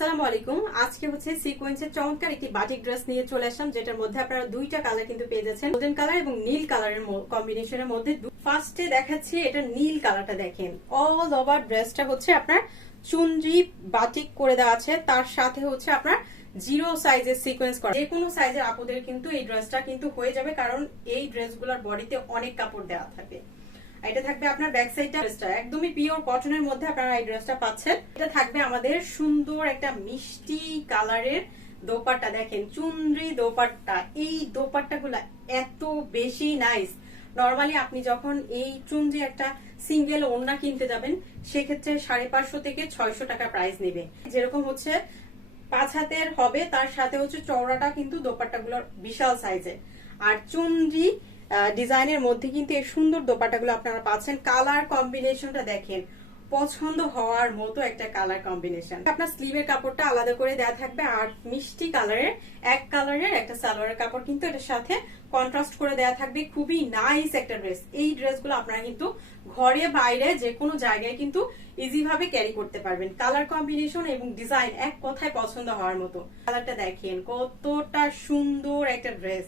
আসসালামু আলাইকুম। আজকে হচ্ছে সিকোয়েন্সের চমৎকার একটি বাটিক ড্রেস নিয়ে চলে আসলাম, যেটার মধ্যে আপনারা দুইটা কালার কিন্তু পেয়ে যাচ্ছেন গোল্ডেন কালার এবং নীল কালারের কম্বিনেশনের মধ্যে ফার্স্টে দেখাচ্ছি এটা নীল কালারটা দেখেন। অল ওভার ড্রেসটা হচ্ছে আপনার চুনরি বাটিক করে দেওয়া আছে, তার সাথে হচ্ছে আপনার জিরো সাইজের সিকোয়েন্স করা। যে কোনো সাইজের আপুদের কিন্তু এই ড্রেসটা কিন্তু হয়ে যাবে, কারণ এই ড্রেসগুলোর বডিতে অনেক কাপড় দেওয়া থাকে। এটা থাকবে আপনার ব্যাক সাইডটা ড্রেসটা একদমই পিওর কটনের মধ্যে আপনারা এই ড্রেসটা পাচ্ছেন। এটা থাকবে আমাদের সুন্দর একটা মিষ্টি কালারের দোপাট্টা। দেখেন, চুনরি দোপাট্টা। এই দোপাট্টা গুলা এত বেশি নাইস নর্মালি আপনি যখন এই চুনরি একটা সিঙ্গেল ওড়না কিনতে যাবেন, সেক্ষেত্রে সাড়ে পাঁচশো থেকে ছয়শো টাকা প্রাইস নেবে। যেরকম হচ্ছে, পাঁচ হাতের হবে, তার সাথে হচ্ছে চওড়াটা কিন্তু দোপাট্টাগুলোর বিশাল সাইজের আর চুনরি ডিজাইনের মধ্যে কিন্তু এই সুন্দর দোপাট্টাগুলো আপনারা পাচ্ছেন। কালার কম্বিনেশনটা দেখেন, পছন্দ হওয়ার মতো একটা কালার কম্বিনেশন আপনার স্লিভের কাপড়টা আলাদা করে দেওয়া থাকবে, আর মিষ্টি কালারের এক কালারের একটা সালোয়ারের কাপড় কিন্তু এটার সাথে কন্ট্রাস্ট করে দেওয়া থাকবে। খুবই নাইস একটা ড্রেস এই ড্রেসগুলো আপনারা কিন্তু ঘরে বাইরে যে কোনো জায়গায় কিন্তু ইজি ভাবে ক্যারি করতে পারবেন। কালার কম্বিনেশন এবং ডিজাইন এক কথায় পছন্দ হওয়ার মতো। কালারটা দেখেন, কতটা সুন্দর একটা ড্রেস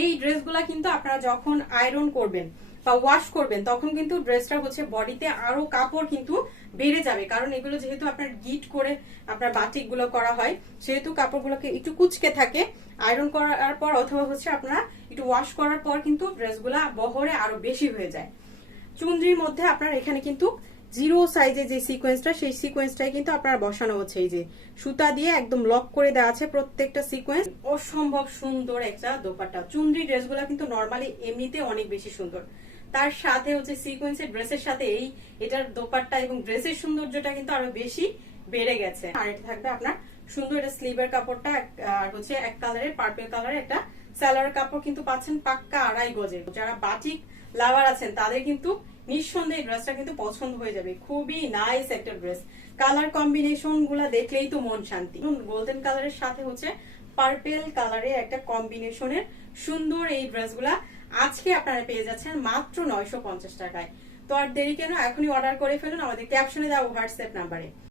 এই ড্রেসগুলা কিন্তু আপনারা যখন আয়রন করবেন বা ওয়াশ করবেন, তখন কিন্তু ড্রেসটা হচ্ছে বডিতে আরও কাপড় কিন্তু বেড়ে যাবে। কারণ এগুলো যেহেতু আপনার গিট করে আপনার বাটিকগুলো করা হয়, সেহেতু কাপড়গুলোকে একটু কুচকে থাকে। আয়রন করার পর অথবা হচ্ছে আপনারা একটু ওয়াশ করার পর কিন্তু ড্রেসগুলা বহরে আরও বেশি হয়ে যায়। চুন্দ্রির মধ্যে আপনার এখানে কিন্তু জিরো সাইজে যে সিকোয়েন্সটা সেই সিকোয়েন্সটাই কিন্তু আপনার বসানো হচ্ছে। এই যে সুতা দিয়ে একদম লক করে দেওয়া আছে প্রত্যেকটা সিকোয়েন্স অসম্ভব সুন্দর একটা দোপাট্টা। চুন্দ্রি ড্রেসগুলো কিন্তু নর্মালি এমনিতে অনেক বেশি সুন্দর। তার সাথে হচ্ছে সিকোয়েন্সের ড্রেসের সাথে এই এটার দোপাট্টা এবং ড্রেসের সৌন্দর্যটা কিন্তু আরও বেশি বেড়ে গেছে। আর এটা থাকবে আপনার সুন্দর এটা স্লিভের কাপড়টা আর হচ্ছে এক কালারের পার্পেল কালারের একটা স্যালোয়ার কাপড় কিন্তু পাচ্ছেন পাক্কা আড়াই গজের। যারা বাটিক লাভার আছেন, তাদের কিন্তু নিঃসন্দেহে ড্রেসটা কিন্তু পছন্দ হয়ে যাবে। খুবই নাইস একটা ড্রেস কালার কম্বিনেশনগুলা দেখলেই তো মন শান্তি। গোল্ডেন কালারের সাথে হচ্ছে পার্পেল কালারে একটা কম্বিনেশনের সুন্দর এই ড্রেসগুলা আজকে আপনারা পেয়ে যাচ্ছেন মাত্র নয়শো পঞ্চাশ টাকায়। তো আর দেরি কেন, এখনই অর্ডার করে ফেলুন। আমাদের ক্যাপশনে দেওয়া হোয়াটসঅ্যাপ নাম্বারে